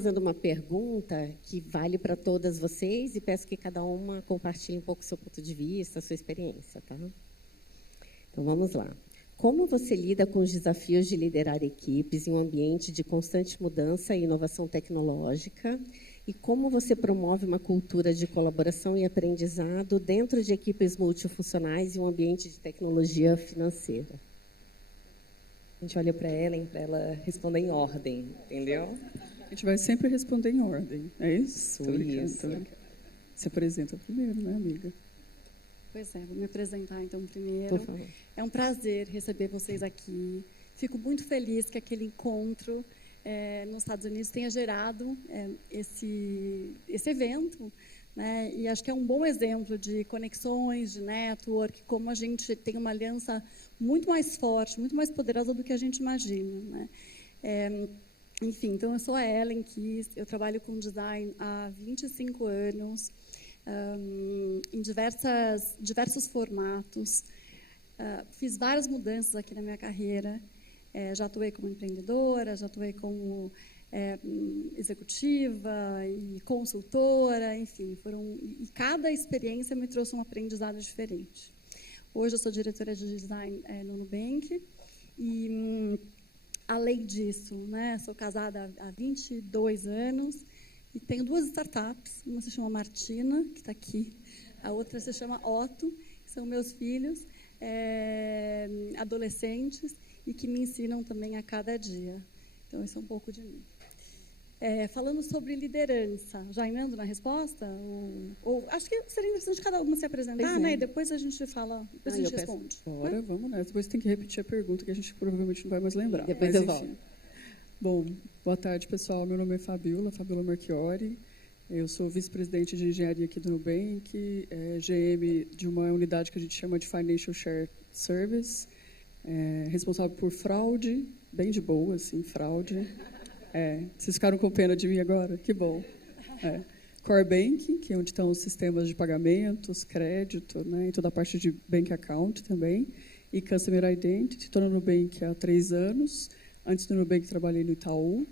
fazendo uma pergunta que vale para todas vocês e peço que cada uma compartilhe um pouco o seu ponto de vista, a sua experiência, tá? Então, vamos lá. Como você lida com os desafios de liderar equipes em um ambiente de constante mudança e inovação tecnológica? E como você promove uma cultura de colaboração e aprendizado dentro de equipes multifuncionais em um ambiente de tecnologia financeira? A gente olha para ela responder em ordem, entendeu? A gente vai sempre responder em ordem, é isso? Isso. Se apresenta primeiro, né, amiga? Pois é, vou me apresentar então primeiro. Por favor. É um prazer receber vocês aqui. Fico muito feliz que aquele encontro nos Estados Unidos tenha gerado esse evento, né? E acho que é um bom exemplo de conexões, de network, como a gente tem uma aliança muito mais forte, muito mais poderosa do que a gente imagina, né? Enfim, então eu sou a Ellen Kiss, eu trabalho com design há 25 anos, em diversos formatos. Fiz várias mudanças aqui na minha carreira. Já atuei como empreendedora, já atuei como executiva e consultora, enfim, e cada experiência me trouxe um aprendizado diferente. Hoje eu sou diretora de design no Nubank e, além disso, né, sou casada há 22 anos e tenho 2 startups. Uma se chama Martina, que está aqui, a outra se chama Otto, que são meus filhos, adolescentes, e que me ensinam também a cada dia. Então, isso é um pouco de mim. Falando sobre liderança, já emendo na resposta? Ou acho que seria interessante cada uma se apresentar, né? E depois a gente fala, depois a gente responde. Bora, vamos nessa. Depois tem que repetir a pergunta, que a gente provavelmente não vai mais lembrar. Depois eu volto. Bom, boa tarde, pessoal. Meu nome é Fabiola Marchiori. Eu sou vice-presidente de engenharia aqui do Nubank, GM de uma unidade que a gente chama de Financial Shared Service, responsável por fraude, bem de boa, assim, fraude. Vocês ficaram com pena de mim agora? Que bom. Core Banking, que é onde estão os sistemas de pagamentos, crédito, né, e toda a parte de Bank Account também, e Customer Identity. Estou no Nubank há 3 anos. Antes do Nubank, trabalhei no Itaú.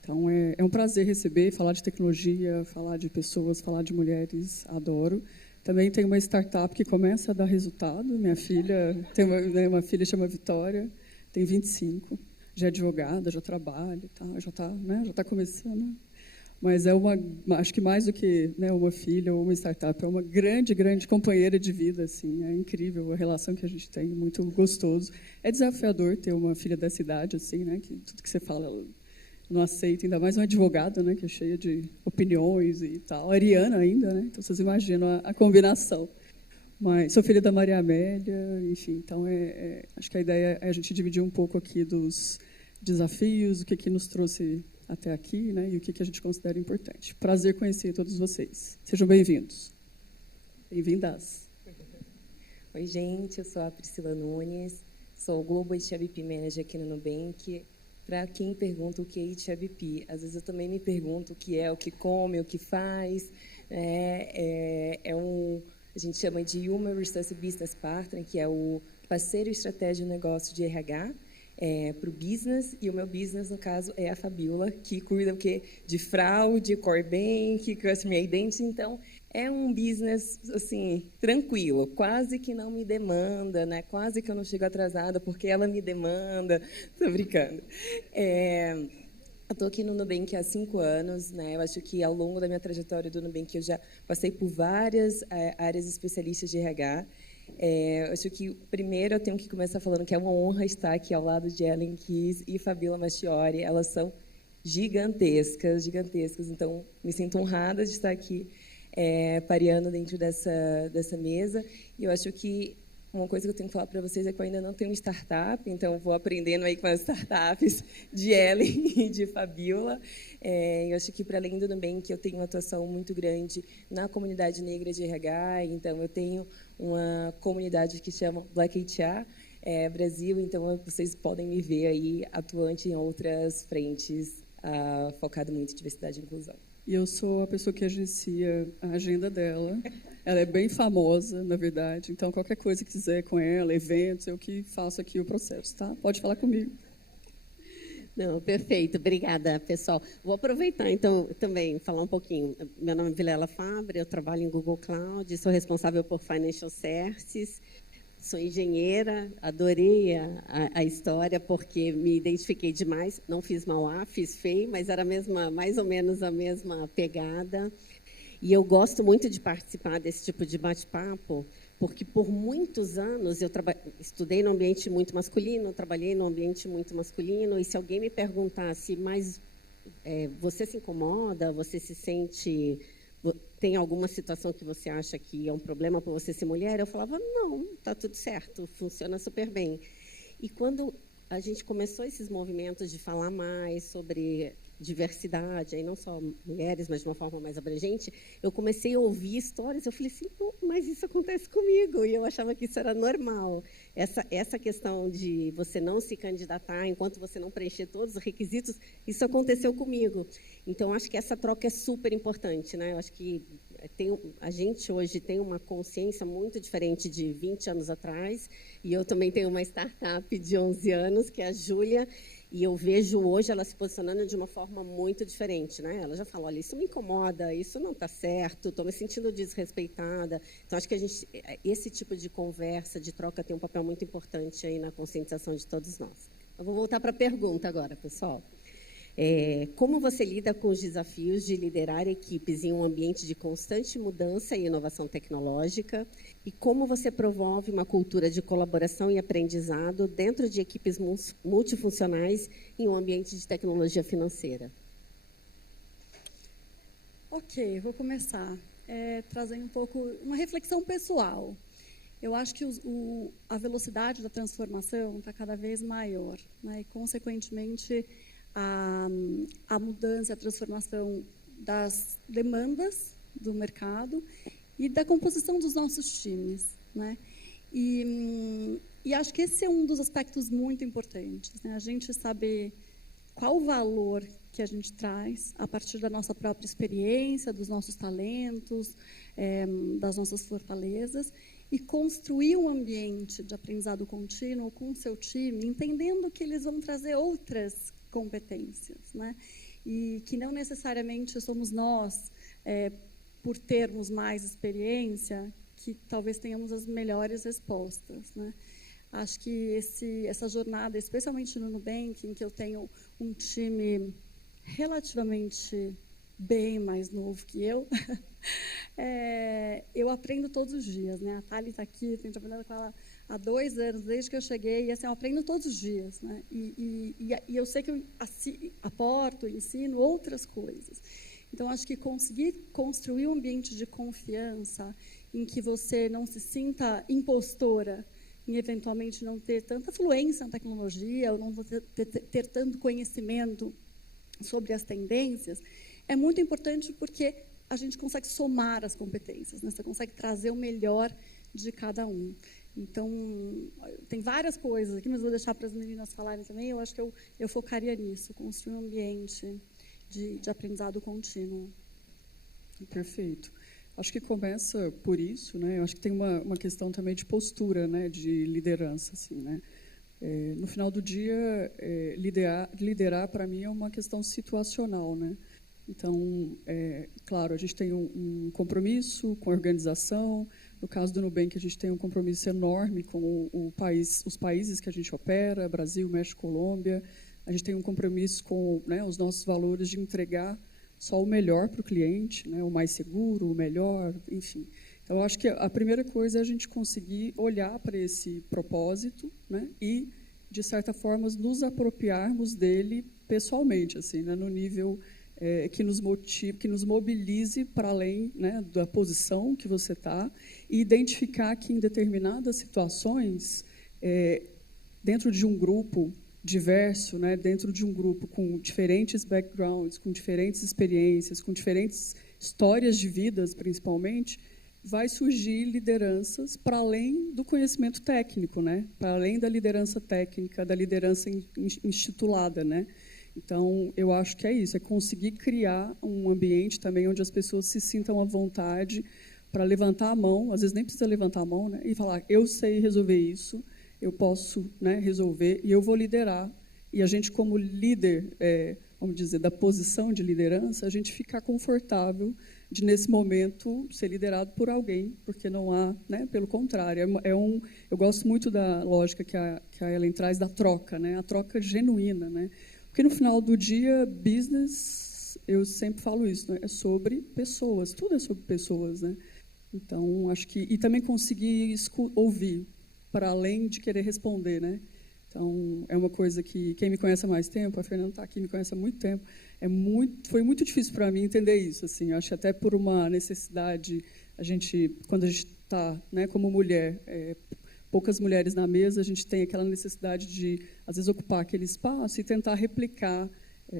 Então, é um prazer receber, falar de tecnologia, falar de pessoas, falar de mulheres, adoro. Também tenho uma startup que começa a dar resultado. Minha filha, tem uma filha que chama Vitória, tem 25, já é advogada, já trabalha, já está começando. Mas acho que mais do que, né, uma filha ou uma startup, é uma grande, grande companheira de vida, assim, é incrível a relação que a gente tem, muito gostoso. É desafiador ter uma filha dessa idade, assim, né, que tudo que você fala ela não aceita, ainda mais uma advogada, né, que é cheia de opiniões e tal, ariana ainda, né, então vocês imaginam a combinação. Mas sou filha da Maria Amélia, enfim, então acho que a ideia é a gente dividir um pouco aqui dos desafios, o que nos trouxe até aqui, né, e o que a gente considera importante. Prazer conhecer todos vocês. Sejam bem-vindos. Bem-vindas. Oi, gente, eu sou a Priscila Nunes, sou Global HRBP Manager aqui no Nubank. Para quem pergunta o que é HRBP, às vezes eu também me pergunto o que é, o que come, o que faz. A gente chama de Human Resource Business Partner, que é o parceiro estratégico de negócio de RH, para o business, e o meu business, no caso, é a Fabiola, que cuida de fraude, core bank, customer identity. Então, é um business assim, tranquilo, quase que não me demanda, né? Quase que eu não chego atrasada porque ela me demanda. Estou brincando. Eu estou aqui no Nubank há 5 anos, né? Eu acho que ao longo da minha trajetória do Nubank eu já passei por várias áreas especialistas de RH. Eu acho que, primeiro, eu tenho que começar falando que é uma honra estar aqui ao lado de Ellen Kiss e Fabiola Marchiori. Elas são gigantescas, gigantescas. Então, me sinto honrada de estar aqui pareando dentro dessa mesa. E eu acho que uma coisa que eu tenho que falar para vocês é que eu ainda não tenho startup, então vou aprendendo aí com as startups de Ellen e de Fabiola. Eu acho que, para além do Nubank, eu tenho uma atuação muito grande na comunidade negra de RH, então eu tenho uma comunidade que chama Black HR Brasil, então vocês podem me ver aí atuante em outras frentes, focado muito em diversidade e inclusão. E eu sou a pessoa que agencia a agenda dela. Ela é bem famosa, na verdade. Então, qualquer coisa que quiser com ela, eventos, eu que faço aqui o processo, tá? Pode falar comigo. Não, perfeito. Obrigada, pessoal. Vou aproveitar, então, também falar um pouquinho. Meu nome é Vilela Fabre, eu trabalho em Google Cloud, sou responsável por Financial Services, sou engenheira, adorei a história, porque me identifiquei demais. Não fiz Mauá, fiz FEI, mas era mais ou menos a mesma pegada. E eu gosto muito de participar desse tipo de bate-papo, porque por muitos anos eu estudei no ambiente muito masculino, trabalhei no ambiente muito masculino, e se alguém me perguntasse, mas você se incomoda, você se sente, tem alguma situação que você acha que é um problema para você ser mulher? Eu falava, não, está tudo certo, funciona super bem. E quando a gente começou esses movimentos de falar mais sobre diversidade, aí não só mulheres, mas de uma forma mais abrangente, eu comecei a ouvir histórias, eu falei assim, mas isso acontece comigo, e eu achava que isso era normal. Essa questão de você não se candidatar enquanto você não preencher todos os requisitos, isso aconteceu comigo. Então, acho que essa troca é super importante, né? Eu acho que a gente hoje tem uma consciência muito diferente de 20 anos atrás, e eu também tenho uma startup de 11 anos, que é a Júlia, e eu vejo hoje ela se posicionando de uma forma muito diferente, né? Ela já fala, olha, isso me incomoda, isso não está certo, estou me sentindo desrespeitada. Então, acho que esse tipo de conversa, de troca, tem um papel muito importante aí na conscientização de todos nós. Eu vou voltar para a pergunta agora, pessoal. Como você lida com os desafios de liderar equipes em um ambiente de constante mudança e inovação tecnológica? E como você promove uma cultura de colaboração e aprendizado dentro de equipes multifuncionais em um ambiente de tecnologia financeira? Ok, vou começar trazendo um pouco uma reflexão pessoal. Eu acho que a velocidade da transformação está cada vez maior, né? E, consequentemente, a mudança, a transformação das demandas do mercado e da composição dos nossos times, né? E acho que esse é um dos aspectos muito importantes, né? A gente saber qual o valor que a gente traz a partir da nossa própria experiência, dos nossos talentos, das nossas fortalezas, e construir um ambiente de aprendizado contínuo com o seu time, entendendo que eles vão trazer outras competências, né? E que não necessariamente somos nós, por termos mais experiência, que talvez tenhamos as melhores respostas, né? Acho que essa jornada, especialmente no Nubank, em que eu tenho um time relativamente bem mais novo que eu aprendo todos os dias, né? A Thali está aqui, tenho trabalhado com ela há 2 anos, desde que eu cheguei, e assim, eu aprendo todos os dias, né? E eu sei que eu aporto, ensino outras coisas. Então, acho que conseguir construir um ambiente de confiança em que você não se sinta impostora, em eventualmente não ter tanta fluência na tecnologia, ou não ter tanto conhecimento sobre as tendências, é muito importante porque a gente consegue somar as competências, né? Você consegue trazer o melhor de cada um. Então, tem várias coisas aqui, mas vou deixar para as meninas falarem também. Eu acho que eu focaria nisso, construir um ambiente de aprendizado contínuo. Perfeito. Acho que começa por isso, né? Eu acho que tem uma questão também de postura, né? De liderança, assim, né? No final do dia, liderar para mim é uma questão situacional, né? Então, claro, a gente tem um compromisso com a organização. No caso do Nubank, a gente tem um compromisso enorme com os países que a gente opera, Brasil, México, Colômbia. A gente tem um compromisso com, né, os nossos valores de entregar só o melhor para o cliente, né, o mais seguro, o melhor, enfim. Então, eu acho que a primeira coisa é a gente conseguir olhar para esse propósito, né, e, de certa forma, nos apropriarmos dele pessoalmente, assim, né, no nível que nos motive, que nos mobilize para além, né, da posição que você está, e identificar que, em determinadas situações, dentro de um grupo diverso, né, dentro de um grupo com diferentes backgrounds, com diferentes experiências, com diferentes histórias de vidas, principalmente, vai surgir lideranças para além do conhecimento técnico, né, para além da liderança técnica, da liderança institulada, né. Então, eu acho que é isso, é conseguir criar um ambiente também onde as pessoas se sintam à vontade para levantar a mão, às vezes nem precisa levantar a mão, né, e falar, eu sei resolver isso, eu posso, né, resolver, e eu vou liderar E a gente, como líder, vamos dizer, da posição de liderança, a gente ficar confortável de, nesse momento, ser liderado por alguém, porque não há, né, pelo contrário. Eu gosto muito da lógica que a Ellen traz da troca, né, a troca genuína. Né, porque, no final do dia, business, eu sempre falo isso, né, é sobre pessoas, tudo é sobre pessoas. Né. Então, acho que... E também conseguir ouvir, para além de querer responder, né. Então, é uma coisa que quem me conhece há mais tempo, a Fernanda está aqui, me conhece há muito tempo, foi muito difícil para mim entender isso. Assim, acho que até por uma necessidade, quando a gente está, né, como mulher, poucas mulheres na mesa, a gente tem aquela necessidade de, às vezes, ocupar aquele espaço e tentar replicar,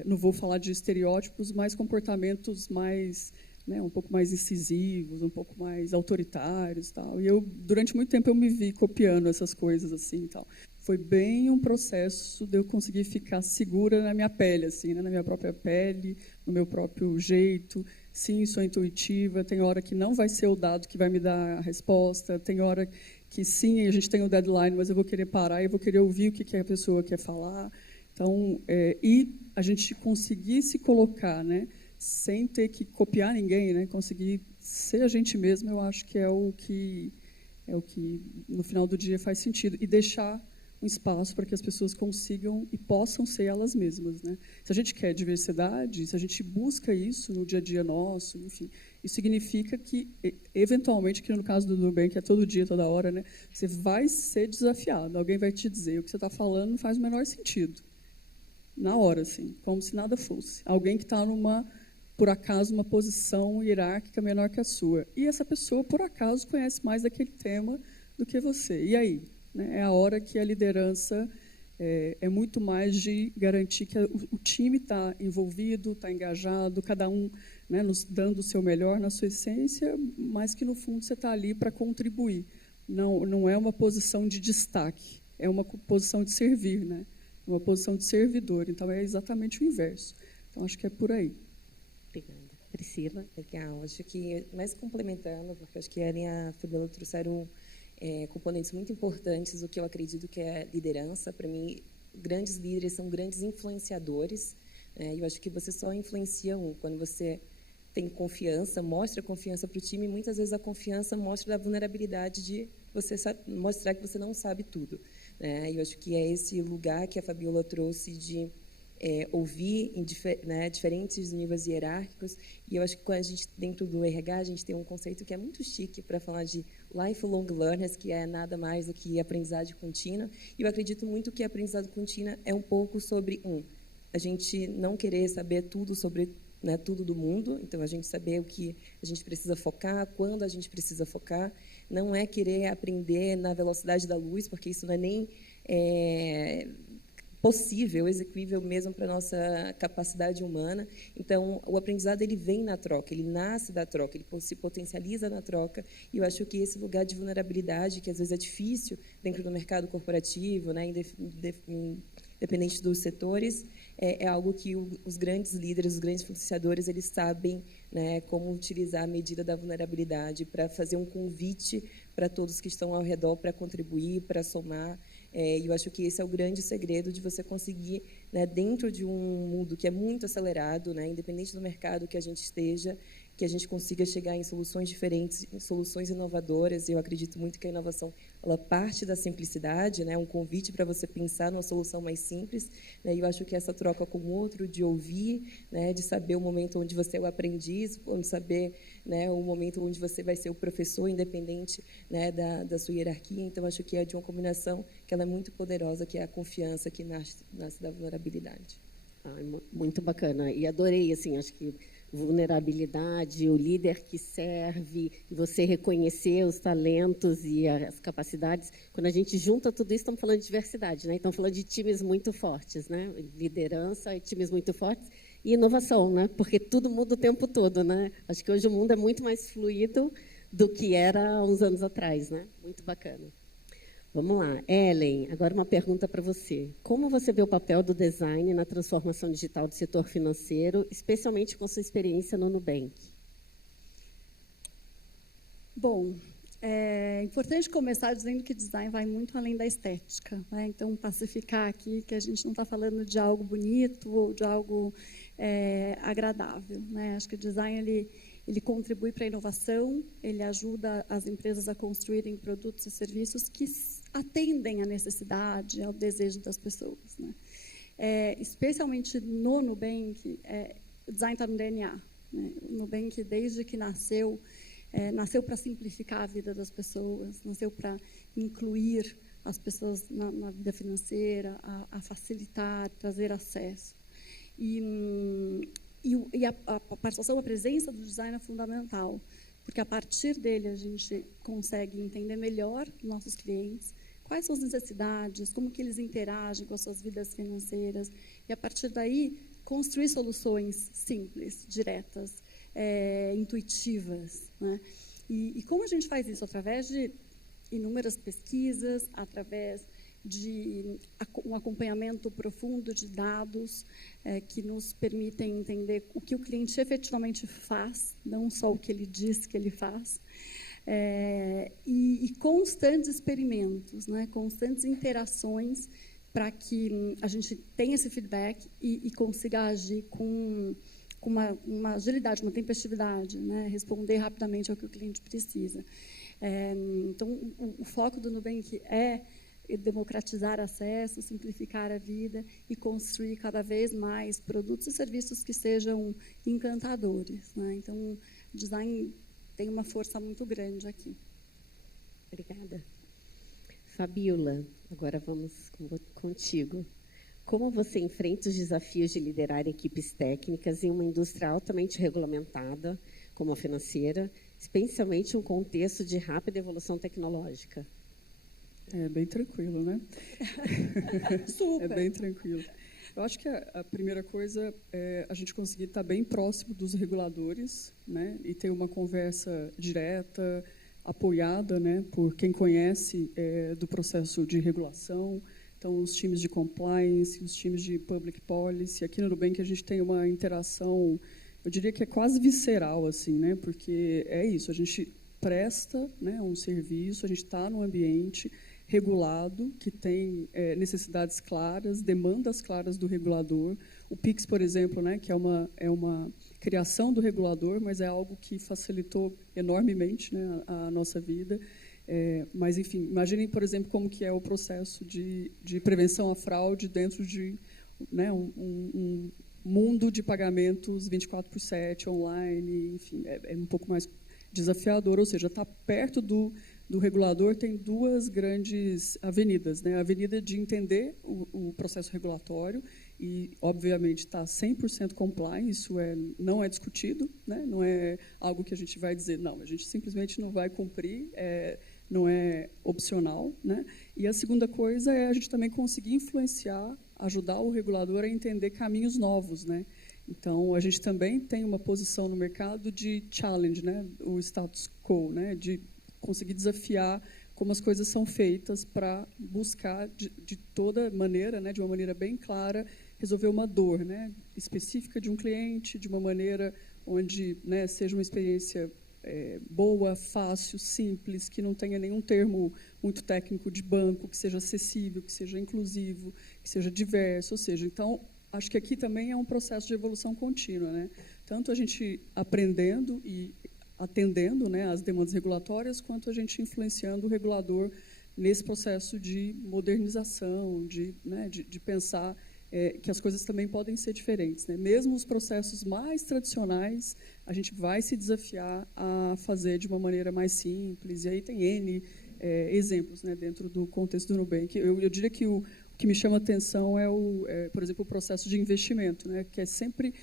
não vou falar de estereótipos, mas comportamentos mais... Né, um pouco mais incisivos, um pouco mais autoritários, tal. E durante muito tempo eu me vi copiando essas coisas assim, tal. Foi bem um processo de eu conseguir ficar segura na minha pele, assim, né, na minha própria pele, no meu próprio jeito. Sim, sou intuitiva. Tem hora que não vai ser o dado que vai me dar a resposta. Tem hora que sim, a gente tem o deadline, mas eu vou querer parar e vou querer ouvir o que a pessoa quer falar. Então, e a gente conseguir se colocar, né, sem ter que copiar ninguém, né? Conseguir ser a gente mesmo, eu acho que é o que no final do dia faz sentido, e deixar um espaço para que as pessoas consigam e possam ser elas mesmas, né? Se a gente quer diversidade, se a gente busca isso no dia a dia nosso, enfim, isso significa que, eventualmente, que no caso do Nubank, é todo dia, toda hora, né? Você vai ser desafiado, alguém vai te dizer o que você está falando não faz o menor sentido. Na hora, assim, como se nada fosse. Alguém que está por acaso, uma posição hierárquica menor que a sua. E essa pessoa, por acaso, conhece mais daquele tema do que você. E aí? Né? É a hora que a liderança é muito mais de garantir que o time está envolvido, está engajado, cada um, né, dando o seu melhor na sua essência, mas que, no fundo, você está ali para contribuir. Não é uma posição de destaque, é uma posição de servir, né? Uma posição de servidor. Então, é exatamente o inverso. Então, acho que é por aí. Obrigada. Priscila? Legal. Acho que, mais complementando, porque acho que a Ellen e a Fabiola trouxeram componentes muito importantes do que eu acredito que é liderança. Para mim, grandes líderes são grandes influenciadores. E eu acho que você só influencia quando você tem confiança, mostra confiança para o time. E muitas vezes a confiança mostra a vulnerabilidade de você mostrar que você não sabe tudo. E eu acho que é esse lugar que a Fabiola trouxe de ouvir em diferentes níveis hierárquicos. E eu acho que quando a gente, dentro do RH, a gente tem um conceito que é muito chique para falar de lifelong learners, que é nada mais do que aprendizagem contínua. E eu acredito muito que a aprendizagem contínua é um pouco sobre, a gente não querer saber tudo sobre tudo do mundo, então a gente saber o que a gente precisa focar, quando a gente precisa focar, não é querer aprender na velocidade da luz, porque isso não é nem possível, execuível mesmo para a nossa capacidade humana. Então, o aprendizado ele vem na troca, ele nasce da troca, ele se potencializa na troca, e eu acho que esse lugar de vulnerabilidade, que às vezes é difícil dentro do mercado corporativo, né, independente dos setores, é algo que os grandes líderes, os grandes influenciadores, eles sabem, né, como utilizar a medida da vulnerabilidade para fazer um convite para todos que estão ao redor para contribuir, para somar. E eu acho que esse é o grande segredo de você conseguir, né, dentro de um mundo que é muito acelerado, né, independente do mercado que a gente esteja, que a gente consiga chegar em soluções diferentes, em soluções inovadoras. Eu acredito muito que a inovação ela parte da simplicidade, né, um convite para você pensar numa solução mais simples. Né, e eu acho que essa troca com o outro, de ouvir, né, de saber o momento onde você é o aprendiz, onde saber, né, o momento onde você vai ser o professor, independente, né, da sua hierarquia. Então, acho que é de uma combinação que ela é muito poderosa, que é a confiança que nasce da vulnerabilidade. Muito bacana. E adorei, assim, acho que vulnerabilidade, o líder que serve, você reconhecer os talentos e as capacidades. Quando a gente junta tudo isso, estamos falando de diversidade, né? Estamos falando de times muito fortes, né? Liderança e times muito fortes e inovação, né? Porque tudo muda o tempo todo, né? Acho que hoje o mundo é muito mais fluido do que era há uns anos atrás, né? Muito bacana. Vamos lá. Ellen, agora uma pergunta para você. Como você vê o papel do design na transformação digital do setor financeiro, especialmente com sua experiência no Nubank? Bom, É importante começar dizendo que design vai muito além da estética, né? Então, pacificar aqui que a gente não está falando de algo bonito ou de algo agradável, né? Acho que o design ele contribui para a inovação, ele ajuda as empresas a construírem produtos e serviços que atendem à necessidade, ao desejo das pessoas, né? Especialmente no Nubank, o design está no DNA, né? O Nubank, desde que nasceu para simplificar a vida das pessoas, nasceu para incluir as pessoas na vida financeira, a facilitar, trazer acesso. E a participação, a presença do design é fundamental, porque a partir dele a gente consegue entender melhor nossos clientes, quais são as necessidades, como que eles interagem com as suas vidas financeiras, e a partir daí construir soluções simples, diretas, intuitivas, né? E como a gente faz isso? Através de inúmeras pesquisas, através de um acompanhamento profundo de dados que nos permitem entender o que o cliente efetivamente faz, não só o que ele diz que ele faz, e constantes experimentos, né? Constantes interações para que a gente tenha esse feedback e consiga agir com uma agilidade, uma tempestividade, né? Responder rapidamente ao que o cliente precisa. Então, o foco do Nubank é democratizar acesso, simplificar a vida e construir cada vez mais produtos e serviços que sejam encantadores, né? Então, o design tem uma força muito grande aqui. Obrigada. Fabíola, agora vamos contigo. Como você enfrenta os desafios de liderar equipes técnicas em uma indústria altamente regulamentada, como a financeira, especialmente em um contexto de rápida evolução tecnológica? É bem tranquilo, né? Super. É bem tranquilo. Eu acho que a primeira coisa é a gente conseguir estar bem próximo dos reguladores, né? E ter uma conversa direta, apoiada, né, por quem conhece do processo de regulação. Então, os times de compliance, os times de public policy. Aqui no Nubank a gente tem uma interação, eu diria que é quase visceral, assim, né? Porque é isso, a gente presta, né, um serviço, a gente está num ambiente regulado, que tem necessidades claras, demandas claras do regulador. O PIX, por exemplo, né, que é uma criação do regulador, mas é algo que facilitou enormemente, né, a nossa vida. Mas, enfim, imaginem, por exemplo, como que é o processo de prevenção à fraude dentro de, né, um mundo de pagamentos 24/7, online, enfim, é um pouco mais desafiador, ou seja, está perto do regulador. Tem duas grandes avenidas, né? A avenida de entender o processo regulatório e, obviamente, está 100% compliant, isso não é discutido, né? Não é algo que a gente vai dizer, não, a gente simplesmente não vai cumprir, não é opcional, né? E a segunda coisa é a gente também conseguir influenciar, ajudar o regulador a entender caminhos novos, né? Então, a gente também tem uma posição no mercado de challenge, né? O status quo, né? De conseguir desafiar como as coisas são feitas para buscar, de toda maneira, né? De uma maneira bem clara, resolver uma dor, né? Específica de um cliente, de uma maneira onde, né, seja uma experiência boa, fácil, simples, que não tenha nenhum termo muito técnico de banco, que seja acessível, que seja inclusivo, que seja diverso. Ou seja, então, acho que aqui também é um processo de evolução contínua, né? Tanto a gente aprendendo e atendendo, né, às demandas regulatórias, quanto a gente influenciando o regulador nesse processo de modernização, de pensar que as coisas também podem ser diferentes, né? Mesmo os processos mais tradicionais, a gente vai se desafiar a fazer de uma maneira mais simples. E aí tem N exemplos, né, dentro do contexto do Nubank. Eu diria que o que me chama a atenção por exemplo, o processo de investimento, né, que é sempre,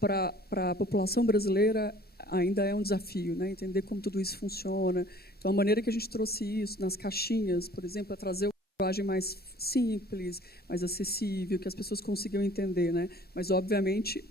para a população brasileira, ainda é um desafio, né, entender como tudo isso funciona. Então, a maneira que a gente trouxe isso nas caixinhas, por exemplo, é trazer uma linguagem mais simples, mais acessível, que as pessoas consigam entender, né? Mas, obviamente,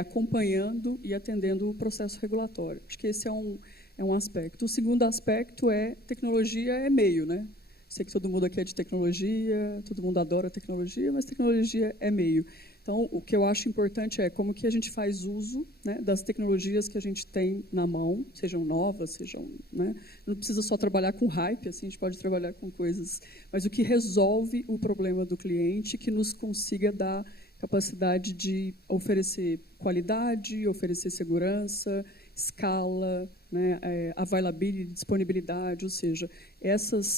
acompanhando e atendendo o processo regulatório. Acho que esse é um aspecto. O segundo aspecto tecnologia é meio, né? Sei que todo mundo aqui é de tecnologia, todo mundo adora tecnologia, mas tecnologia é meio. Então, o que eu acho importante é como que a gente faz uso, né, das tecnologias que a gente tem na mão, sejam novas, sejam, né, não precisa só trabalhar com hype, assim, a gente pode trabalhar com coisas, mas o que resolve o problema do cliente, que nos consiga dar capacidade de oferecer qualidade, oferecer segurança, escala, né, availability, disponibilidade, ou seja,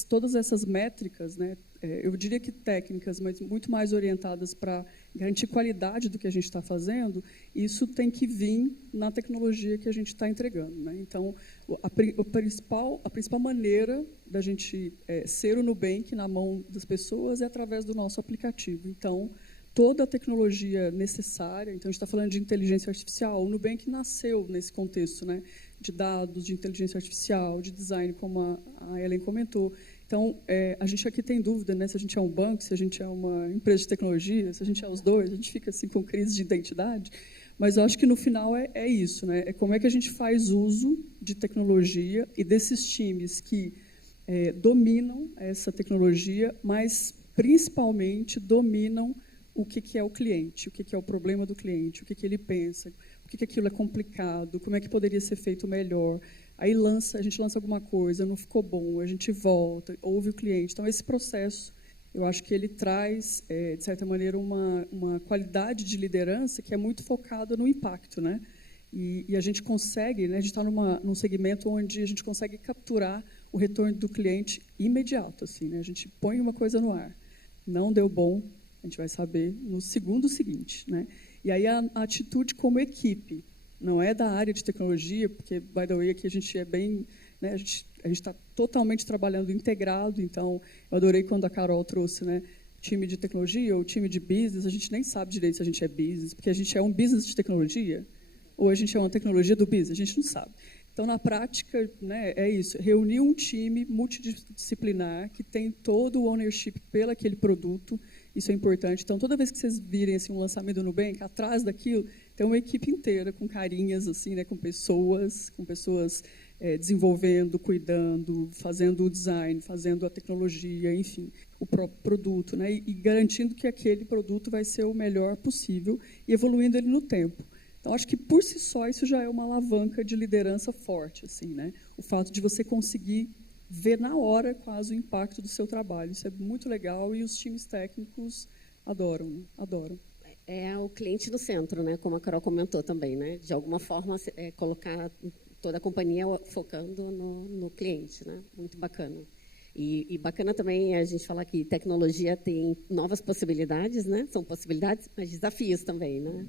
todas essas métricas, né, eu diria que técnicas, mas muito mais orientadas para garantir qualidade do que a gente está fazendo, isso tem que vir na tecnologia que a gente está entregando, né? Então, a principal maneira da gente ser o Nubank na mão das pessoas é através do nosso aplicativo. Então, toda a tecnologia necessária, então a gente está falando de inteligência artificial, o Nubank nasceu nesse contexto, né, de dados, de inteligência artificial, de design, como a Ellen comentou. Então, a gente aqui tem dúvida, né, se a gente é um banco, se a gente é uma empresa de tecnologia, se a gente é os dois, a gente fica assim com crise de identidade, mas eu acho que no final é isso, né, é como é que a gente faz uso de tecnologia e desses times que dominam essa tecnologia, mas principalmente dominam o que é o cliente, o que é o problema do cliente, o que ele pensa, por que aquilo é complicado, como é que poderia ser feito melhor. Aí a gente lança alguma coisa, não ficou bom, a gente volta, ouve o cliente. Então, esse processo, eu acho que ele traz, de certa maneira, uma qualidade de liderança que é muito focada no impacto, né? E a gente consegue, né, a gente está num segmento onde a gente consegue capturar o retorno do cliente imediato, assim, né? A gente põe uma coisa no ar, não deu bom, a gente vai saber no segundo seguinte, né? E aí a atitude como equipe, não é da área de tecnologia, porque, by the way, aqui a gente é bem, né, a gente está totalmente trabalhando integrado, então eu adorei quando a Carol trouxe, né, time de tecnologia ou time de business, a gente nem sabe direito se a gente é business, porque a gente é um business de tecnologia ou a gente é uma tecnologia do business, a gente não sabe. Então, na prática, né, é isso, reunir um time multidisciplinar que tem todo o ownership pelo aquele produto, isso é importante. Então, toda vez que vocês virem assim, um lançamento do Nubank, atrás daquilo, tem uma equipe inteira, com carinhas, assim, né, com pessoas desenvolvendo, cuidando, fazendo o design, fazendo a tecnologia, enfim, o próprio produto, né, e garantindo que aquele produto vai ser o melhor possível e evoluindo ele no tempo. Então, acho que, por si só, isso já é uma alavanca de liderança forte, assim, né? O fato de você conseguir ver na hora quase o impacto do seu trabalho. Isso é muito legal e os times técnicos adoram, né? Adoram. É o cliente no centro, né? Como a Carol comentou também, né? De alguma forma, colocar toda a companhia focando no cliente, né? Muito bacana. E bacana também a gente falar que tecnologia tem novas possibilidades, né? São possibilidades, mas desafios também, né?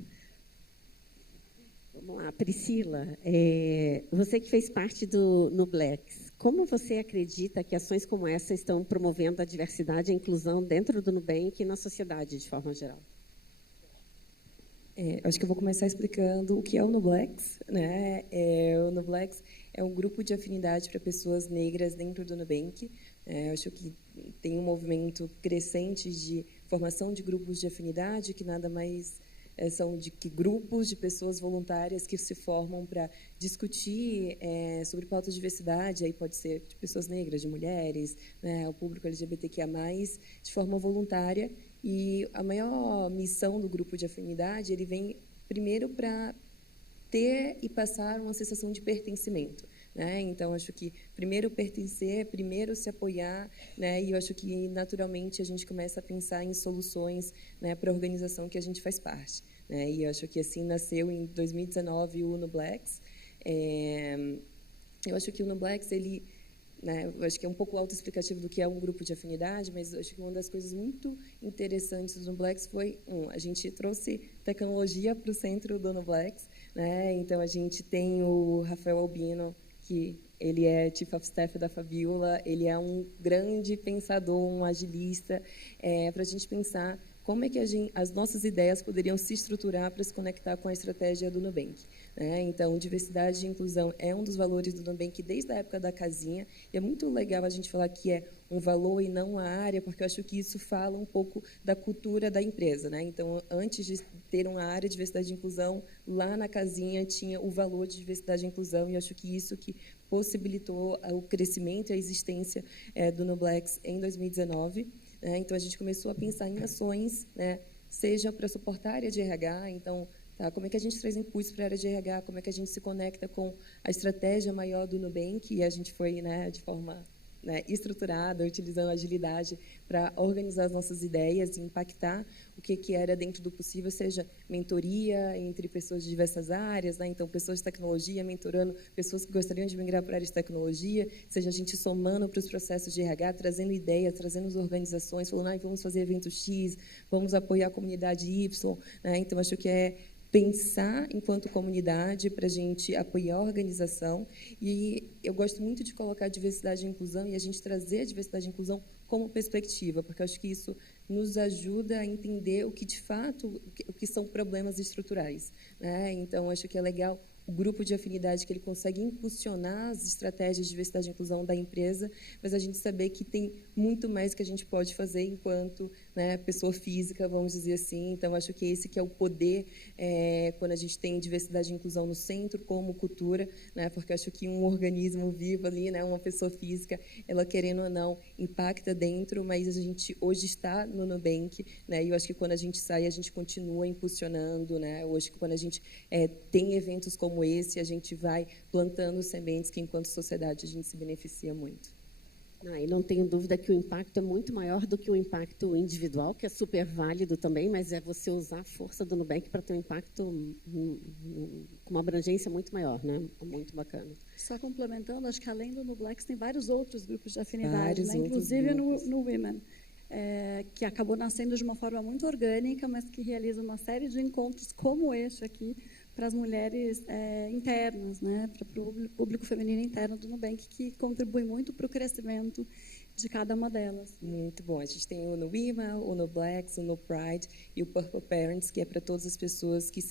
Vamos lá, Priscila, você que fez parte do Nublex, como você acredita que ações como essa estão promovendo a diversidade e a inclusão dentro do Nubank e na sociedade, de forma geral? Acho que eu vou começar explicando o que é o Nublex, né? O Nublex é um grupo de afinidade para pessoas negras dentro do Nubank. Eu acho que tem um movimento crescente de formação de grupos de afinidade, que nada mais são que grupos de pessoas voluntárias que se formam para discutir sobre pautas de diversidade, aí pode ser de pessoas negras, de mulheres, né, o público LGBTQIA+, de forma voluntária. E a maior missão do grupo de afinidade, ele vem primeiro para ter e passar uma sensação de pertencimento. Né? Então, acho que primeiro pertencer, primeiro se apoiar, né? E eu acho que, naturalmente, a gente começa a pensar em soluções, né, para a organização que a gente faz parte. Né? E eu acho que assim nasceu, em 2019, o Nublex. Eu acho que o Nublex, ele, né, eu acho que é um pouco autoexplicativo do que é um grupo de afinidade, mas eu acho que uma das coisas muito interessantes do Nublex foi, a gente trouxe tecnologia para o centro do Nublex, né? Então, a gente tem o Rafael Albino, que ele é Chief of Staff da Fabiola, ele é um grande pensador, um agilista, para a gente pensar como é que as nossas ideias poderiam se estruturar para se conectar com a estratégia do Nubank. Né? Então, diversidade e inclusão é um dos valores do Nubank desde a época da casinha, e é muito legal a gente falar que é um valor e não a área, porque eu acho que isso fala um pouco da cultura da empresa. Né? Então, antes de ter uma área de diversidade e inclusão, lá na casinha tinha o valor de diversidade e inclusão, e eu acho que isso que possibilitou o crescimento e a existência do Nublex em 2019. Então, a gente começou a pensar em ações, né, seja para suportar a área de RH, então, tá, como é que a gente traz inputs para a área de RH, como é que a gente se conecta com a estratégia maior do Nubank, e a gente foi, né, de forma, né, estruturada, utilizando agilidade para organizar as nossas ideias e impactar o que era dentro do possível, seja mentoria entre pessoas de diversas áreas, né? Então, pessoas de tecnologia mentorando pessoas que gostariam de migrar para a área de tecnologia, seja a gente somando para os processos de RH, trazendo ideias, trazendo as organizações, falando, vamos fazer evento X, vamos apoiar a comunidade Y, né? Então, acho que é pensar enquanto comunidade para a gente apoiar a organização, e eu gosto muito de colocar diversidade e inclusão e a gente trazer a diversidade e inclusão como perspectiva, porque eu acho que isso nos ajuda a entender o que de fato o que são problemas estruturais, né? Então acho que é legal o grupo de afinidade que ele consegue impulsionar as estratégias de diversidade e inclusão da empresa, mas a gente saber que tem muito mais que a gente pode fazer enquanto, né, pessoa física, vamos dizer assim. Então, acho que esse que é o poder quando a gente tem diversidade e inclusão no centro, como cultura, né, porque acho que um organismo vivo ali, né, uma pessoa física, ela querendo ou não, impacta dentro, mas a gente hoje está no Nubank, né, e eu acho que quando a gente sai, a gente continua impulsionando, né, hoje quando a gente tem eventos como esse, a gente vai plantando sementes que, enquanto sociedade, a gente se beneficia muito. E não tenho dúvida que o impacto é muito maior do que o impacto individual, que é super válido também, mas é você usar a força do Nubank para ter um impacto com uma abrangência muito maior, né? Muito bacana. Só complementando, acho que além do Nublex tem vários outros grupos de afinidade, né? Inclusive no Women, que acabou nascendo de uma forma muito orgânica, mas que realiza uma série de encontros como este aqui, para as mulheres internas, né, para o público feminino interno do Nubank, que contribui muito para o crescimento de cada uma delas. Muito bom. A gente tem o No Women, o No Blacks, o No Pride e o Purple Parents, que é para todas as pessoas que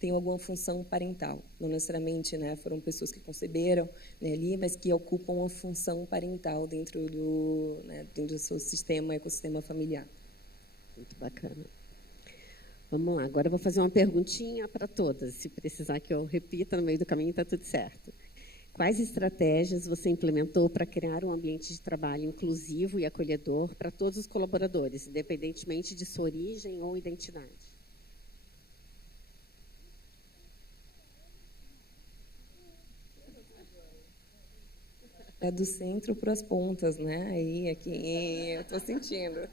têm alguma função parental. Não necessariamente, né, foram pessoas que conceberam, né, ali, mas que ocupam uma função parental dentro do seu ecossistema familiar. Muito bacana. Vamos lá, agora eu vou fazer uma perguntinha para todas. Se precisar que eu repita no meio do caminho, está tudo certo. Quais estratégias você implementou para criar um ambiente de trabalho inclusivo e acolhedor para todos os colaboradores, independentemente de sua origem ou identidade? É do centro para as pontas, né? Aí, aqui, eu estou sentindo.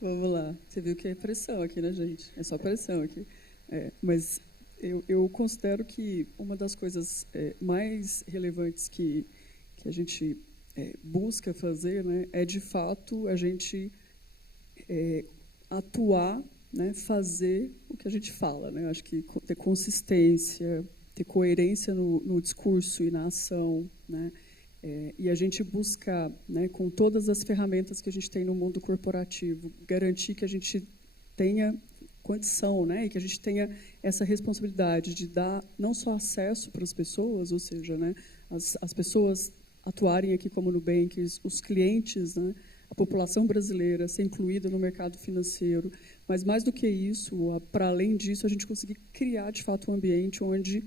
Vamos lá. Você viu que é pressão aqui, né, gente? É só pressão aqui. Mas eu considero que uma das coisas mais relevantes que a gente busca fazer, né, é, de fato, a gente atuar, né, fazer o que a gente fala, né? Acho que ter consistência, ter coerência no discurso e na ação, né? E a gente buscar, né, com todas as ferramentas que a gente tem no mundo corporativo, garantir que a gente tenha condição, né, e que a gente tenha essa responsabilidade de dar não só acesso para as pessoas, ou seja, né, as pessoas atuarem aqui como Nubank, os clientes, né, a população brasileira ser incluída no mercado financeiro, mas mais do que isso, para além disso, a gente conseguir criar de fato um ambiente onde,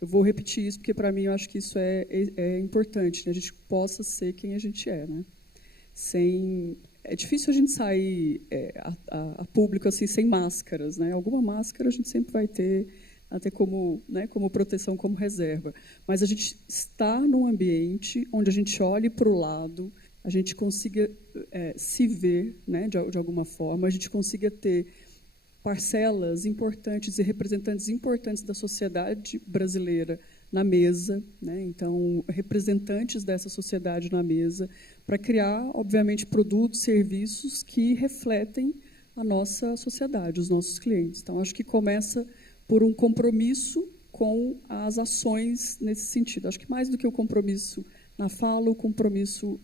eu vou repetir isso porque para mim eu acho que isso é importante, né, a gente possa ser quem a gente é, né, é difícil a gente sair a público assim sem máscaras, né? Alguma máscara a gente sempre vai ter, até como, né, como proteção, como reserva. Mas a gente está num ambiente onde a gente olhe para o lado, a gente consiga se ver, né, de alguma forma, a gente consiga ter parcelas importantes e representantes importantes da sociedade brasileira na mesa, né? Então, representantes dessa sociedade na mesa, para criar, obviamente, produtos, serviços que refletem a nossa sociedade, os nossos clientes. Então, acho que começa por um compromisso com as ações nesse sentido. Acho que mais do que o compromisso na fala, o compromisso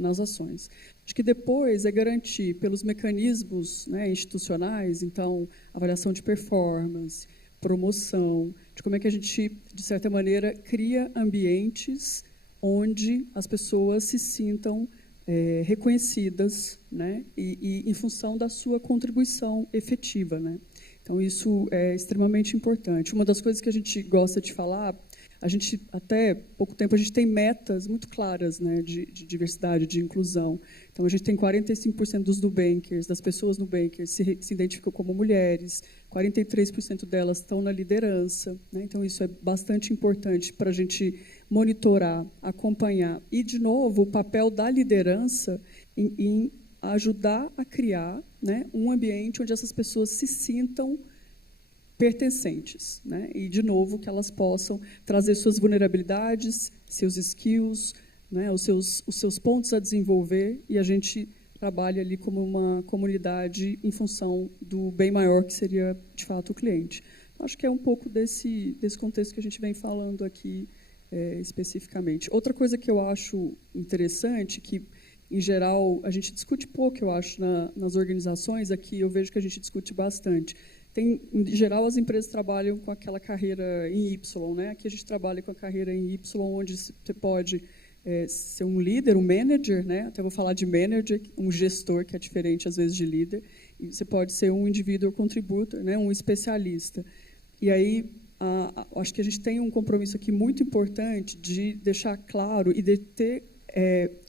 nas ações. Acho que depois é garantir, pelos mecanismos, né, institucionais, então, avaliação de performance, promoção, de como é que a gente, de certa maneira, cria ambientes onde as pessoas se sintam reconhecidas, né, e em função da sua contribuição efetiva, né. Então, isso é extremamente importante. Uma das coisas que a gente gosta de falar, A gente, até pouco tempo, a gente tem metas muito claras, né, de diversidade, de inclusão. Então, a gente tem 45% dos Nubankers, das pessoas Nubankers, se identificam como mulheres, 43% delas estão na liderança, né? Então, isso é bastante importante para a gente monitorar, acompanhar. E, de novo, o papel da liderança em ajudar a criar, né, um ambiente onde essas pessoas se sintam pertencentes, né? E, de novo, que elas possam trazer suas vulnerabilidades, seus skills, né, os seus pontos a desenvolver, e a gente trabalha ali como uma comunidade em função do bem maior que seria, de fato, o cliente. Então, acho que é um pouco desse contexto que a gente vem falando aqui especificamente. Outra coisa que eu acho interessante, que, em geral, a gente discute pouco, eu acho, nas organizações, aqui eu vejo que a gente discute bastante. Em geral, as empresas trabalham com aquela carreira em Y, né? Aqui a gente trabalha com a carreira em Y, onde você pode ser um líder, um manager, né? Até vou falar de manager, um gestor, que é diferente, às vezes, de líder. E você pode ser um individual contributor, né? Um especialista. E aí, acho que a gente tem um compromisso aqui muito importante de deixar claro e de ter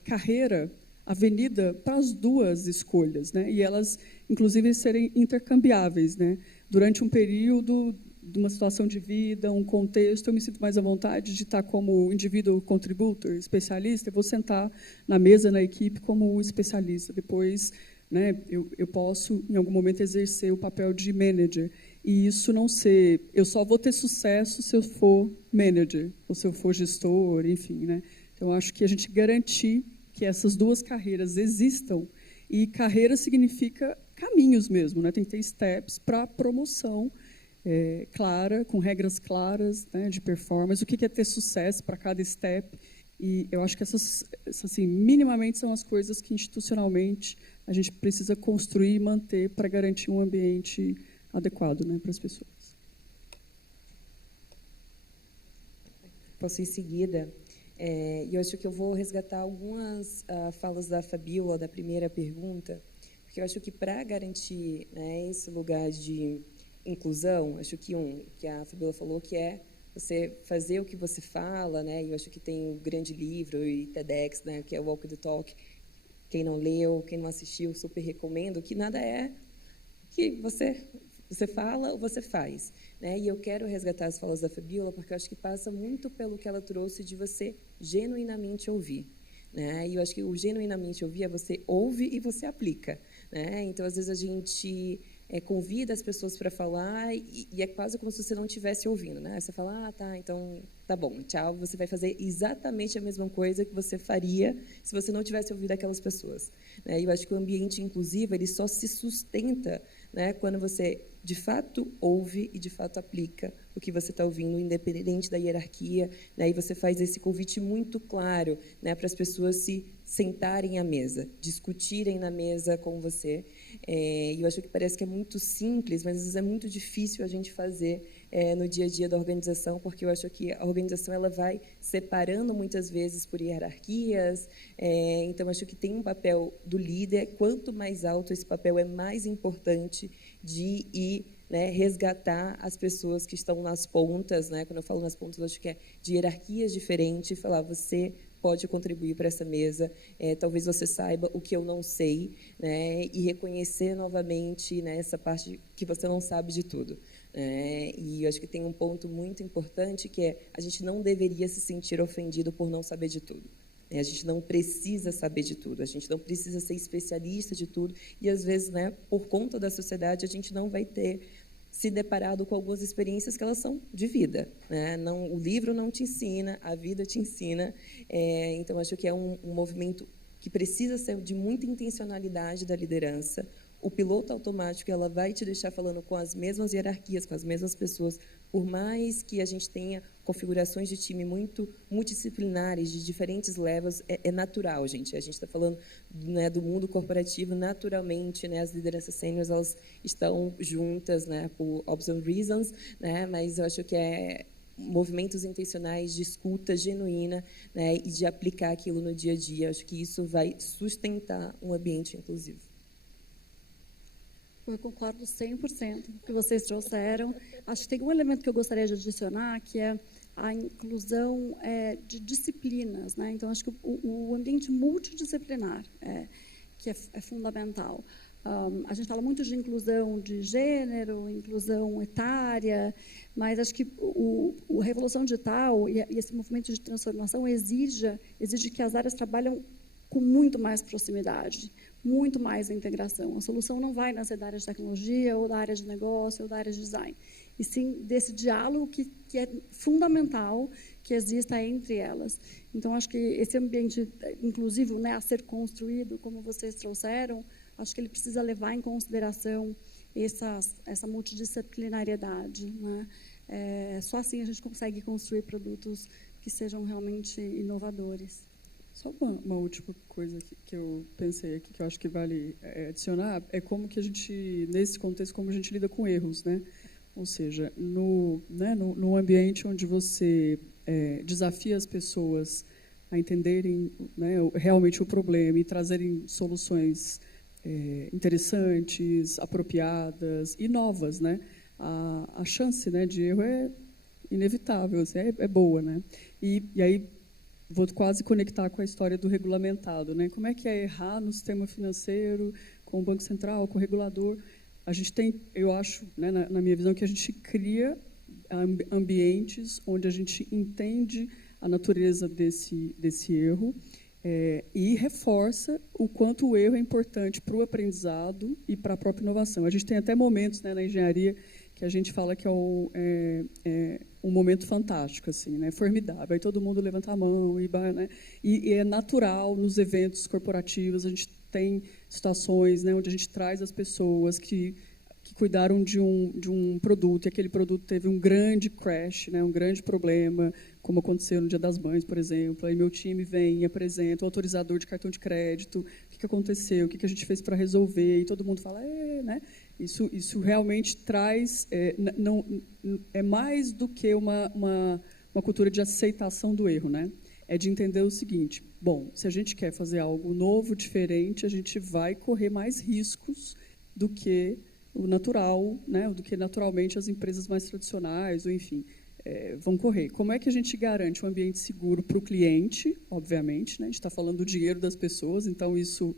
carreira, avenida para as duas escolhas, né? E elas, inclusive, serem intercambiáveis, né? Durante um período de uma situação de vida, um contexto, eu me sinto mais à vontade de estar como individual contributor, especialista, eu vou sentar na mesa, na equipe, como especialista. Depois, né, eu posso, em algum momento, exercer o papel de manager. E isso não ser... Eu só vou ter sucesso se eu for manager, ou se eu for gestor, enfim, né? Então, acho que a gente garantir que essas duas carreiras existam, e carreira significa caminhos mesmo, né? Tem que ter steps para promoção clara, com regras claras, né, de performance, o que é ter sucesso para cada step. E eu acho que essas assim, minimamente, são as coisas que, institucionalmente, a gente precisa construir e manter para garantir um ambiente adequado, né, para as pessoas. Posso ir em seguida. E eu acho que eu vou resgatar algumas falas da Fabíola, da primeira pergunta, porque eu acho que, para garantir, né, esse lugar de inclusão, acho que que a Fabíola falou, que é você fazer o que você fala, né? E eu acho que tem um grande livro e TEDx, né, que é o Walk the Talk. Quem não leu, quem não assistiu, super recomendo, que nada é que você fala ou você faz, né? E eu quero resgatar as falas da Fabíola, porque eu acho que passa muito pelo que ela trouxe de você genuinamente ouvir, né? E eu acho que o genuinamente ouvir é você ouve e você aplica, né? Então, às vezes, a gente convida as pessoas para falar e é quase como se você não estivesse ouvindo, né? Você fala, tá, então tá bom, tchau. Você vai fazer exatamente a mesma coisa que você faria se você não tivesse ouvido aquelas pessoas, né? E eu acho que o ambiente inclusivo, ele só se sustenta, né, quando você de fato ouve e de fato aplica o que você está ouvindo, independente da hierarquia, né? E você faz esse convite muito claro, né, para as pessoas se sentarem à mesa, discutirem na mesa com você. E eu acho que parece que é muito simples, mas às vezes é muito difícil a gente fazer no dia a dia da organização, porque eu acho que a organização ela vai separando muitas vezes por hierarquias. Então, acho que tem um papel do líder. Quanto mais alto esse papel, é mais importante de ir, né, resgatar as pessoas que estão nas pontas, né? Quando eu falo nas pontas, eu acho que é de hierarquias diferentes, falar, você pode contribuir para essa mesa, talvez você saiba o que eu não sei, né? E reconhecer novamente, né, essa parte que você não sabe de tudo. E eu acho que tem um ponto muito importante, que é a gente não deveria se sentir ofendido por não saber de tudo. A gente não precisa saber de tudo, a gente não precisa ser especialista de tudo, e, às vezes, né, por conta da sociedade, a gente não vai ter se deparado com algumas experiências que elas são de vida, né? Não, o livro não te ensina, a vida te ensina. Então, acho que é um movimento que precisa ser de muita intencionalidade da liderança. O piloto automático, ela vai te deixar falando com as mesmas hierarquias, com as mesmas pessoas, por mais que a gente tenha configurações de time muito multidisciplinares, de diferentes levels, é natural, gente. A gente está falando, né, do mundo corporativo, naturalmente, né, as lideranças sêniores, elas estão juntas, né, por obvious reasons, né, mas eu acho que movimentos intencionais de escuta genuína, né, e de aplicar aquilo no dia a dia. Acho que isso vai sustentar um ambiente inclusivo. Eu concordo 100% com o que vocês trouxeram. Acho que tem um elemento que eu gostaria de adicionar, que é a inclusão de disciplinas, né? Então, acho que o ambiente multidisciplinar que é fundamental. A gente fala muito de inclusão de gênero, inclusão etária, mas acho que a revolução digital e esse movimento de transformação exige que as áreas trabalhem com muito mais proximidade, muito mais integração. A solução não vai nascer da área de tecnologia, ou da área de negócio, ou da área de design, e sim desse diálogo que é fundamental que exista entre elas. Então, acho que esse ambiente inclusivo, né, a ser construído, como vocês trouxeram, acho que ele precisa levar em consideração essa multidisciplinariedade, né? Só assim a gente consegue construir produtos que sejam realmente inovadores. Só uma última coisa que eu pensei aqui, que eu acho que vale adicionar, é como que a gente, nesse contexto, como a gente lida com erros, né? Ou seja, no ambiente onde você desafia as pessoas a entenderem, né, realmente o problema e trazerem soluções interessantes, apropriadas e novas, né? A chance, né, de erro é inevitável, assim, é boa, né? E aí vou quase conectar com a história do regulamentado, né? Como é que é errar no sistema financeiro, com o Banco Central, com o regulador? A gente tem, eu acho, né, na minha visão, que a gente cria ambientes onde a gente entende a natureza desse erro e reforça o quanto o erro é importante para o aprendizado e para a própria inovação. A gente tem até momentos, né, na engenharia que a gente fala que é um momento fantástico, assim, né, formidável. Aí todo mundo levanta a mão né, e é natural nos eventos corporativos. A gente tem situações, né, onde a gente traz as pessoas que cuidaram de um produto, e aquele produto teve um grande crash, né, um grande problema, como aconteceu no Dia das Mães, por exemplo. Aí meu time vem e apresenta o autorizador de cartão de crédito, o que aconteceu, o que a gente fez para resolver, e todo mundo fala, né? Isso realmente traz, é mais do que uma cultura de aceitação do erro, né? É de entender o seguinte, bom, se a gente quer fazer algo novo, diferente, a gente vai correr mais riscos do que o natural, né, do que naturalmente as empresas mais tradicionais, ou enfim, vão correr. Como é que a gente garante um ambiente seguro para o cliente, obviamente, né, a gente está falando do dinheiro das pessoas, então isso,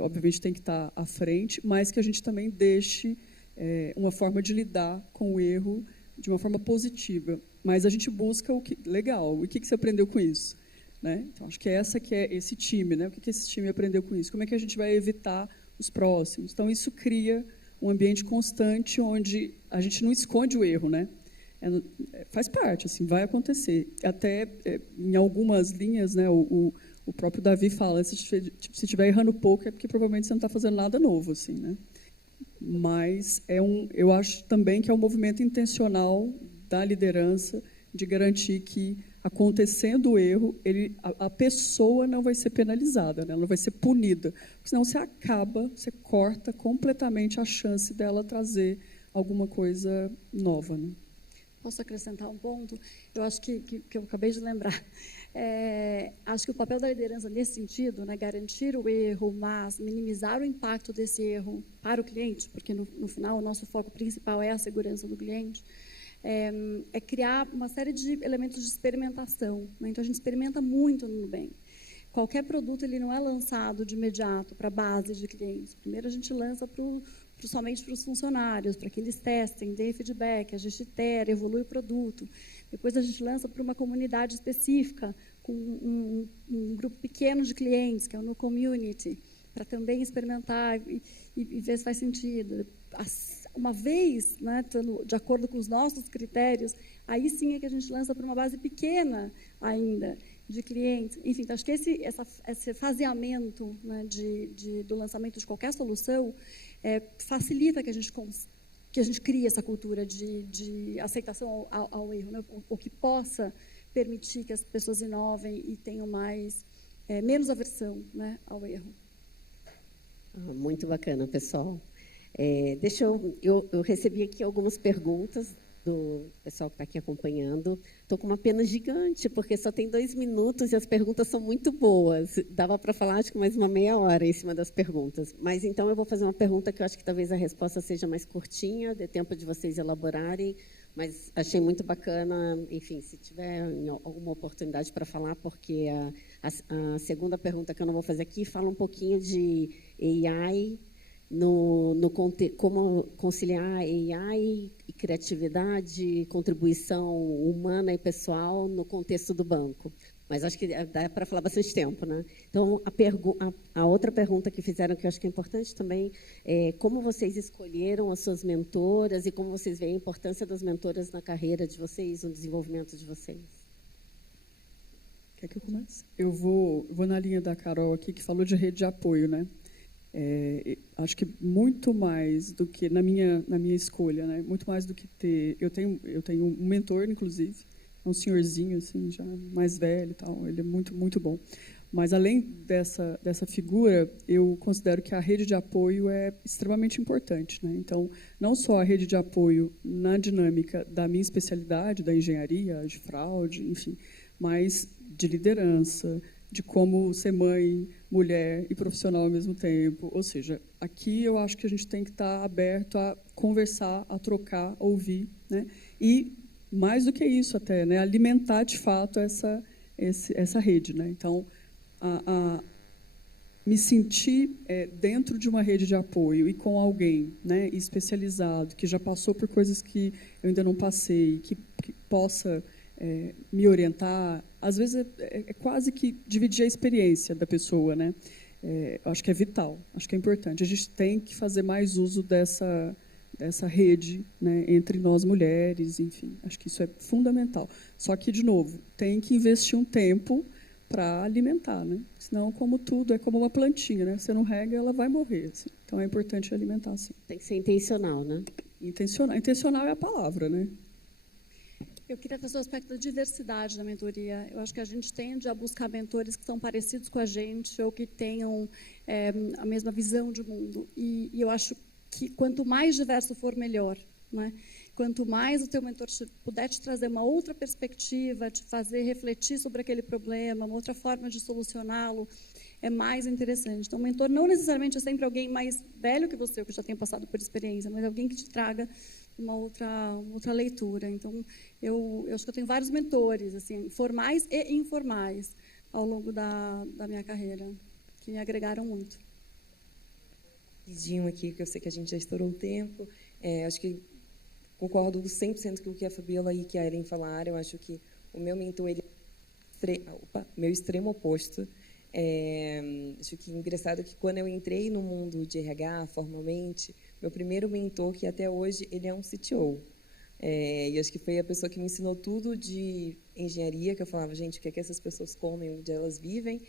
obviamente, tem que estar à frente, mas que a gente também deixe uma forma de lidar com o erro de uma forma positiva. Mas a gente busca legal, o que você aprendeu com isso? Né? Então, acho que é esse time, né? O que esse time aprendeu com isso? Como é que a gente vai evitar os próximos? Então, isso cria um ambiente constante onde a gente não esconde o erro, né? Faz parte, assim, vai acontecer. Até em algumas linhas, né, o próprio Davi fala, se estiver errando pouco é porque provavelmente você não está fazendo nada novo, assim, né? Mas eu acho também que é um movimento intencional da liderança de garantir que, acontecendo o erro, a pessoa não vai ser penalizada, né? Ela não vai ser punida, porque senão você corta completamente a chance dela trazer alguma coisa nova, né? Posso acrescentar um ponto? Eu acho que eu acabei de lembrar. Acho que o papel da liderança nesse sentido, né, garantir o erro, mas minimizar o impacto desse erro para o cliente, porque no final o nosso foco principal é a segurança do cliente, é criar uma série de elementos de experimentação, né? Então, a gente experimenta muito no Nubank. Qualquer produto ele não é lançado de imediato para a base de clientes. Primeiro, a gente lança somente para os funcionários, para que eles testem, deem feedback, a gente itera, evolui o produto. Depois, a gente lança para uma comunidade específica, com um grupo pequeno de clientes, que é o No Community, para também experimentar e ver se faz sentido. Uma vez, né, de acordo com os nossos critérios, aí sim é que a gente lança para uma base pequena ainda de clientes. Enfim, então, acho que esse faseamento, né, do lançamento de qualquer solução facilita que a gente crie essa cultura de aceitação ao erro, né, o que possa permitir que as pessoas inovem e tenham menos aversão, né, ao erro. Muito bacana, pessoal. Eu recebi aqui algumas perguntas do pessoal que está aqui acompanhando. Estou com uma pena gigante, porque só tem 2 minutos e as perguntas são muito boas. Dava para falar, acho que mais uma meia hora em cima das perguntas. Mas, então, eu vou fazer uma pergunta que eu acho que talvez a resposta seja mais curtinha, dê tempo de vocês elaborarem Mas achei muito bacana, enfim, se tiver alguma oportunidade para falar, porque a segunda pergunta que eu não vou fazer aqui fala um pouquinho de AI, como conciliar AI e criatividade, contribuição humana e pessoal no contexto do banco. Mas acho que dá para falar bastante tempo, né? Então, a outra pergunta que fizeram, que eu acho que é importante também, é como vocês escolheram as suas mentoras e como vocês veem a importância das mentoras na carreira de vocês, no desenvolvimento de vocês. Quer que eu comece? Eu vou na linha da Carol aqui, que falou de rede de apoio, né? Acho que muito mais do que na minha escolha, né? Muito mais do que ter... Eu tenho um mentor, inclusive, um senhorzinho assim já mais velho e tal, ele é muito muito bom. Mas além dessa figura, eu considero que a rede de apoio é extremamente importante, né? Então, não só a rede de apoio na dinâmica da minha especialidade, da engenharia, de fraude, enfim, mas de liderança, de como ser mãe, mulher e profissional ao mesmo tempo. Ou seja, aqui eu acho que a gente tem que estar aberto a conversar, a trocar, a ouvir, né? E mais do que isso até, né? Alimentar de fato essa rede, né? Então, me sentir dentro de uma rede de apoio e com alguém, né, especializado, que já passou por coisas que eu ainda não passei, que possa me orientar, às vezes é quase que dividir a experiência da pessoa, né? Acho que é vital, acho que é importante. A gente tem que fazer mais uso dessa rede, né, entre nós mulheres, enfim, acho que isso é fundamental. Só que, de novo, tem que investir um tempo para alimentar, né? Senão, como tudo, é como uma plantinha, né? Você não rega, ela vai morrer. Assim. Então, é importante alimentar, sim. Tem que ser intencional, né? Intencional é a palavra, né? Eu queria trazer o aspecto da diversidade da mentoria. Eu acho que a gente tende a buscar mentores que são parecidos com a gente ou que tenham a mesma visão de mundo. E eu acho que quanto mais diverso for, melhor, né? Quanto mais o teu mentor puder te trazer uma outra perspectiva, te fazer refletir sobre aquele problema, uma outra forma de solucioná-lo, é mais interessante. Então, o mentor não necessariamente é sempre alguém mais velho que você, ou que já tenha passado por experiência, mas alguém que te traga uma outra leitura. Então, eu acho que eu tenho vários mentores, assim, formais e informais, ao longo da minha carreira, que me agregaram muito. Rapidinho aqui, que eu sei que a gente já estourou o tempo. Acho que concordo 100% com o que a Fabiola e que a Ellen falaram. Eu acho que o meu mentor, meu extremo oposto. Acho que engraçado que quando eu entrei no mundo de RH formalmente, meu primeiro mentor, que até hoje ele é um CTO. E acho que foi a pessoa que me ensinou tudo de engenharia, que eu falava, gente, o que é que essas pessoas comem, onde elas vivem,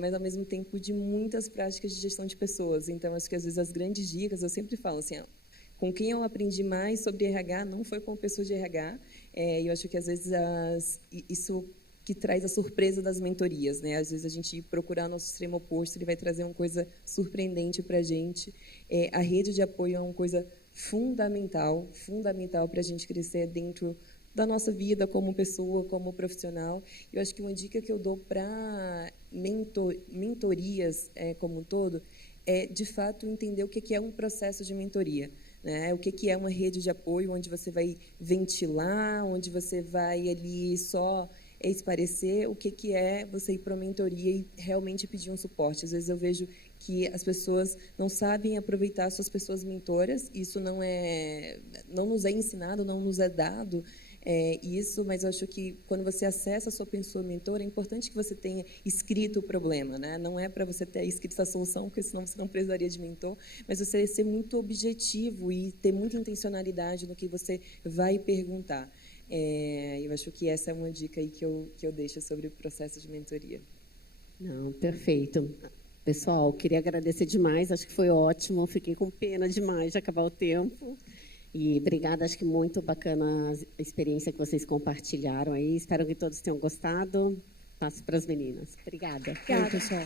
mas, ao mesmo tempo, de muitas práticas de gestão de pessoas. Então, acho que, às vezes, as grandes dicas, eu sempre falo assim, com quem eu aprendi mais sobre RH não foi com pessoa de RH, e eu acho que, às vezes, isso que traz a surpresa das mentorias, né? Às vezes, a gente procurar nosso extremo oposto, ele vai trazer uma coisa surpreendente para a gente. A rede de apoio é uma coisa fundamental para a gente crescer dentro da nossa vida como pessoa, como profissional. Eu acho que uma dica que eu dou para mentorias como um todo é, de fato, entender o que é um processo de mentoria, né? O que é uma rede de apoio onde você vai ventilar, onde você vai ali só esclarecer, o que é você ir para uma mentoria e realmente pedir um suporte. Às vezes eu vejo que as pessoas não sabem aproveitar suas pessoas mentoras, isso não nos é ensinado, não nos é dado isso, mas eu acho que quando você acessa a sua pessoa mentora, é importante que você tenha escrito o problema, né? Não é para você ter escrito a solução, porque senão você não precisaria de mentor, mas você ser muito objetivo e ter muita intencionalidade no que você vai perguntar. Eu acho que essa é uma dica aí que eu deixo sobre o processo de mentoria. Não, perfeito. Pessoal, queria agradecer demais, acho que foi ótimo, fiquei com pena demais de acabar o tempo. E obrigada, acho que muito bacana a experiência que vocês compartilharam aí. Espero que todos tenham gostado. Passo para as meninas. Obrigada. Obrigada, pessoal.